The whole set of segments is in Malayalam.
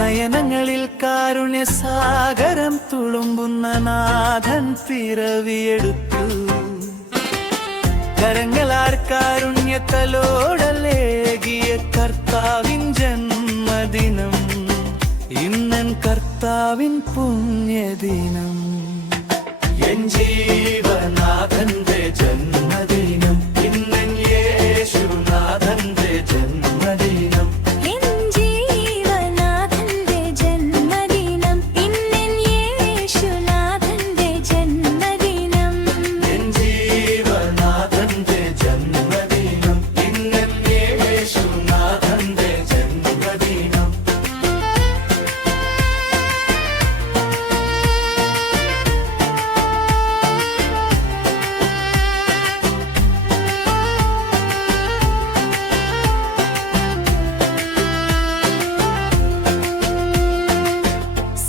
നയനങ്ങളിൽ കാരുണ്യസാഗരം തുളുമ്പുന്ന നാഥൻ പിറവിയെടുത്തു. കരങ്ങളാൽ കാരുണ്യത്തലോടലേകിയ കർത്താവിൻ ജന്മദിനം, ഇന്നൻ കർത്താവിൻ പുണ്യദിനം. എൻ ജീവനാഥന്റെ ജന്മദിനം, ഇന്നൻ യേശുനാഥന്റെ ജന്മദിനം.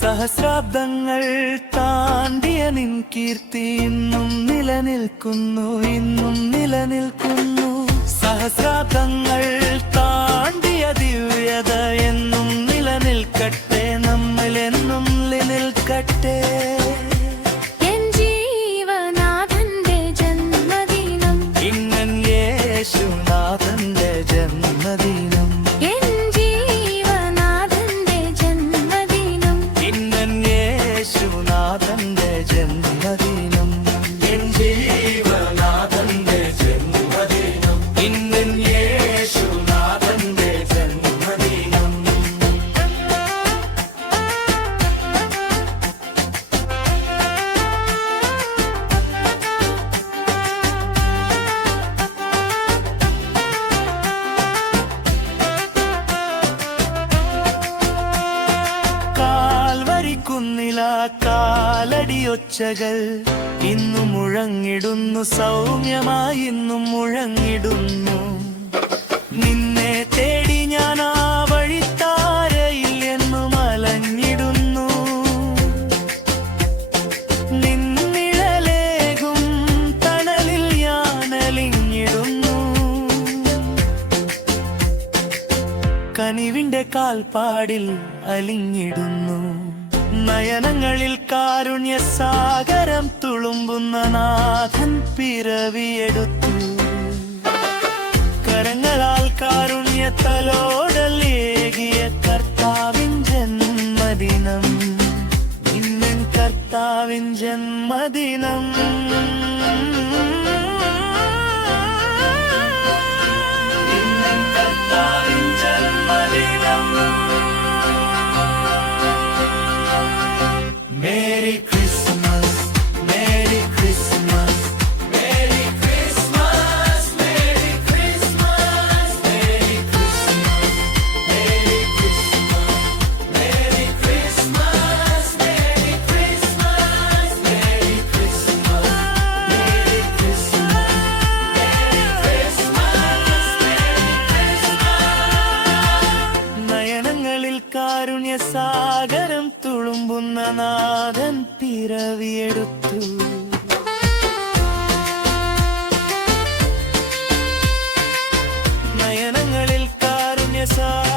സഹസ്രാബ്ദങ്ങൾ താണ്ടിയ നിൻ കീർത്തി ഇന്നും നിലനിൽക്കുന്നു, ഇന്നും നിലനിൽക്കുന്നു. സഹസ്രാബ്ദങ്ങൾ താണ്ടിയ ദിവ്യത എന്നും നിലനിൽക്കട്ടെ, നമ്മിലെന്നും നിലനിൽക്കട്ടെ. എൻ ജീവനാഥന്റെ ജന്മദിനം, ഇന്നൻ യേശുനാഥന്റെ ജന്മദിനം. യേശുനാഥന്റെ ജന്മദിനം, എൻ ജീവനാഥന്റെ ജന്മദിനം, ഇന്നൻ യേശുനാഥന്റെ ജന്മദിനം. കുന്നില കാലടിയൊച്ചകൾ ഇന്നും മുഴങ്ങിടുന്നു, സൗമ്യമായി ഇന്നും മുഴങ്ങിടുന്നു. നിന്നെ തേടി ഞാൻ ആ വഴിത്താരയിൽ എന്നും അലഞ്ഞിടുന്നു. നിന്നിഴലേകും തണലിൽ ഞാൻ അലിഞ്ഞിടുന്നു. കനിവിന്റെ കാൽപ്പാടിൽ അലിഞ്ഞിടുന്നു. നയനങ്ങളിൽ കാരുണ്യസാഗരം തുളുമ്പുന്ന നാഥൻ പിറവിയെടുത്തു. കരങ്ങളാൽ കാരുണ്യത്തലോടലേകിയ കർത്താവിൻ ജന്മദിനം, ഇന്നൻ കർത്താവിൻ ജന്മദിനം. ഇന്നൻ കർത്താവിൻ ജന്മദിനം. Merry Christmas, Merry Christmas, Merry Christmas, Merry Christmas, Merry Christmas, Merry Christmas, Merry Christmas, Merry Christmas, Merry Christmas, Merry Christmas, നയനങ്ങളിൽ കാരുണ്യസാഗരം തുളുമ്പുന്ന നാഥൻ പിറവിയെടുത്തു. നയനങ്ങളിൽ കാരുണ്യസാഗരം